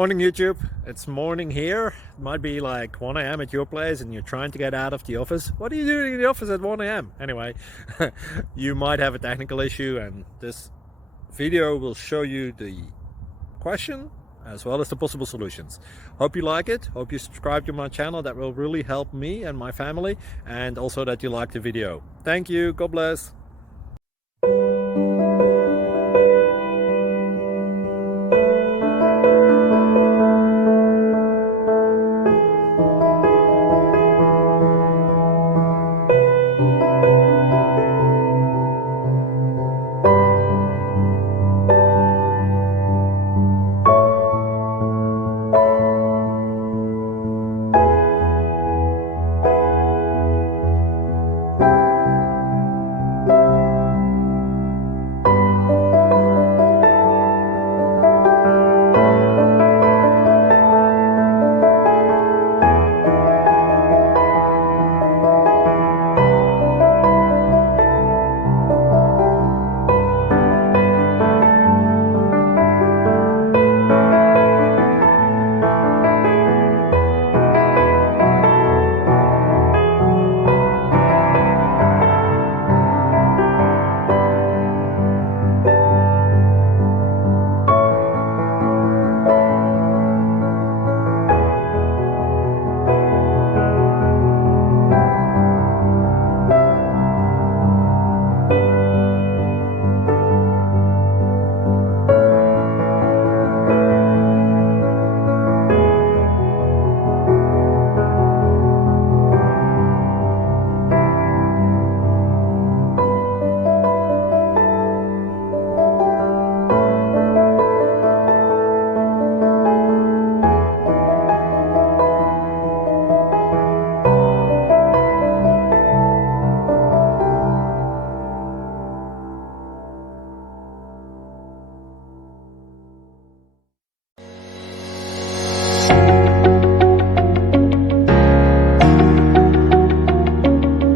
Morning YouTube, it's morning here. It might be like 1 a.m. at your place and you're trying to get out of the office. What are you doing in the office at 1 a.m.? Anyway, you might have a technical issue and this video will show you the question as well as the possible solutions. Hope you like it, hope you subscribe to my channel. That will really help me and my family, and also that you like the video. Thank you, God bless.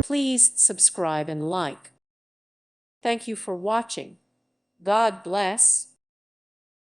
Please subscribe and like. Thank you for watching. God bless.